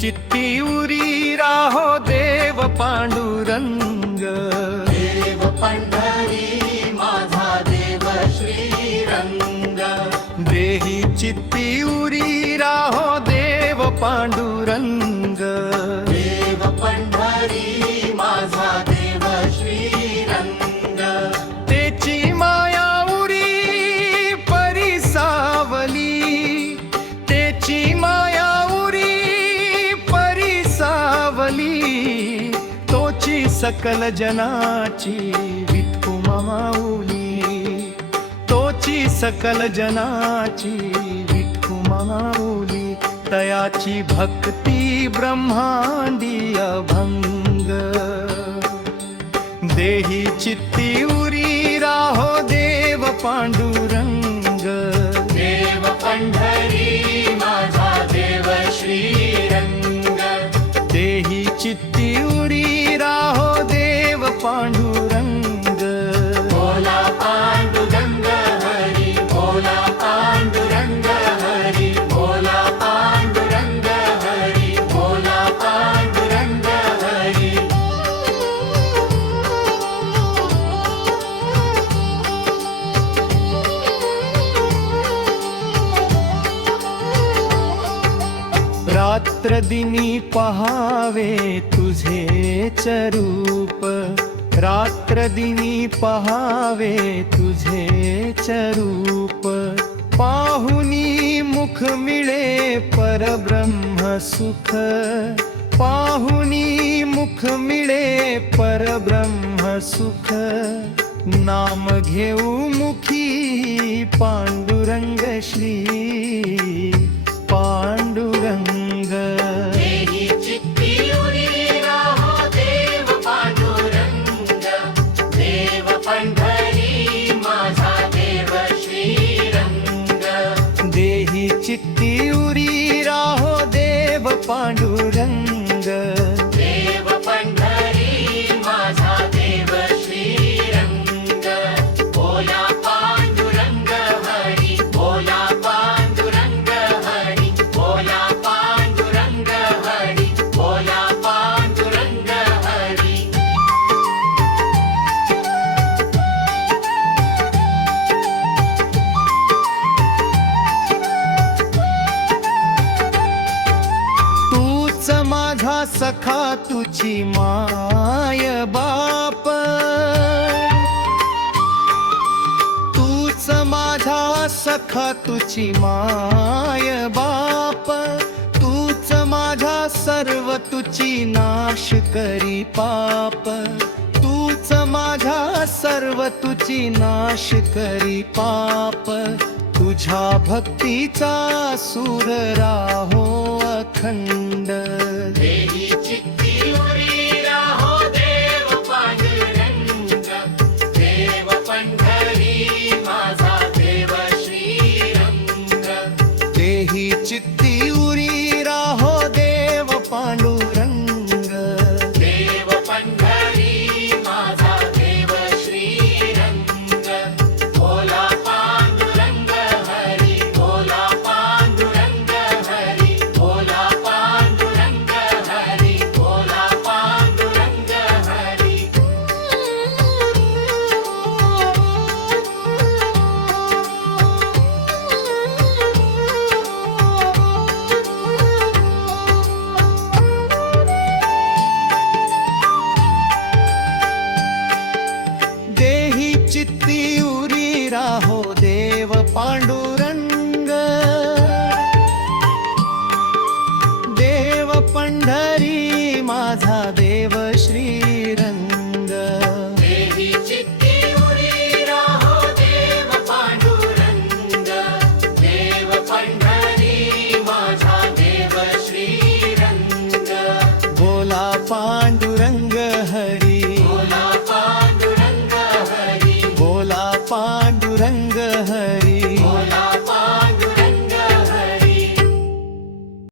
चित्ती उरी राहो देव पांडुरंग। देव पंढरी माझा देव श्रीरंग। देही चित्ती उरी राहो देव पांडुरंग। देव पंढरी माझा देव श्रीरंग। तेची माया उरी परिसावली। तेची माया उरी परिसावली। तोची सकल जनाची विठू माऊली। तोची सकल जनाची विठू माऊली। तयाची भक्ती ब्रह्मांडी अभंग। देही चित्ती उरी राहो देव पांडुरंग। देव पंढरी माझा देव श्रीरंग। देही चित्ती उरी राहो देव पांडुरंग। भोला पांडुरंग हरी भोला पांडुरंग हरी भोला पांडुरंग हरी भोला पांडुरंग हरी। रात्र दिनी पहावे तुझेच रूप। रात्र दिनी पहावे तुझेच रूप। पाहुनी मुख मिळे परब्रह्म सुख। पाहुनी मुख मिळे परब्रह्म सुख। नाम घेऊ मुखी पांडुरंग श्री पांडुरंग। देही चित्ती उरी राहो देव पांडुरंग। देव पंढरी माझा देव श्रीरंग। देही चित्ती उरी राहो देव पांडुरंग। देव पंढरी माझा देव श्रीरंग। भोला पांडुरंग हरी भोला पांडुरंग हरी भोला पांडुरंग हरी भोला पांडुरंग हरी। तूच माझा सखा तुझी माय बाप। तूच माझा सखा तुझी माय बाप। तूच माझा सर्व तुझी नाश करी पाप। तूच माझा सर्व तुझी नाश करी पाप। तुझ्या भक्तीचा सूर राहो अखंड। देही चित्ती उरी राहो देव पांडुरंग। देव पंढरी माझा देव श्रीरंग। देही चित्ती उरी राहो देव पांडुरंग। देव पंढरी माझा देव श्रीरंग। भोला पांडुरंग हरी भोला पांडुरंग हरी भोला पांडुरंग हरी भोला पांडुरंग हरी। देही चित्ती उरी राहो देव पांडुरंग।